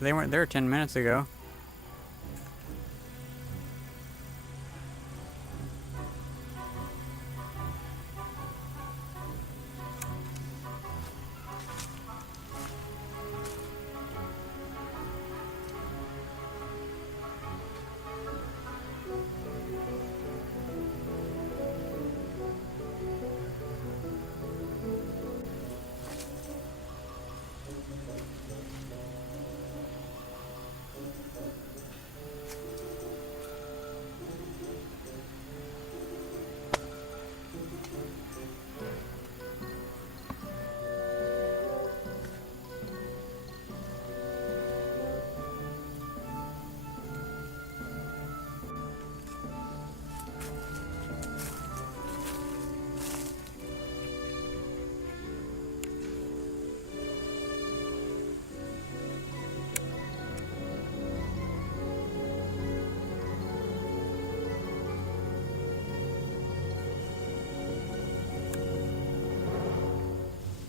They weren't there 10 minutes ago.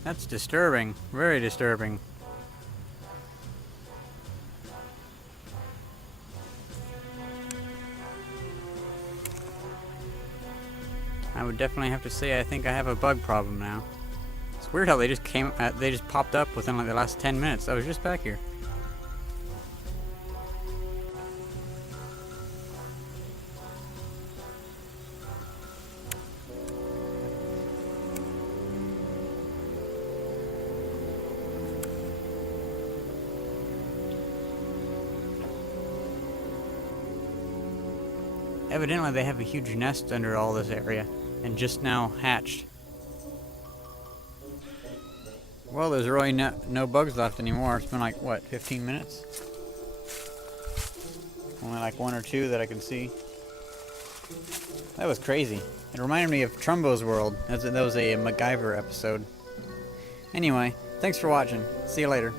That's disturbing. Very disturbing. I would definitely have to say I think I have a bug problem now. It's weird how they just popped up within like the last 10 minutes. I was just back here. Evidently they have a huge nest under all this area, and just now hatched. Well, there's really no bugs left anymore. It's been like, what, 15 minutes? Only like one or two that I can see. That was crazy. It reminded me of Trumbo's World. That was a MacGyver episode. Anyway, thanks for watching. See you later.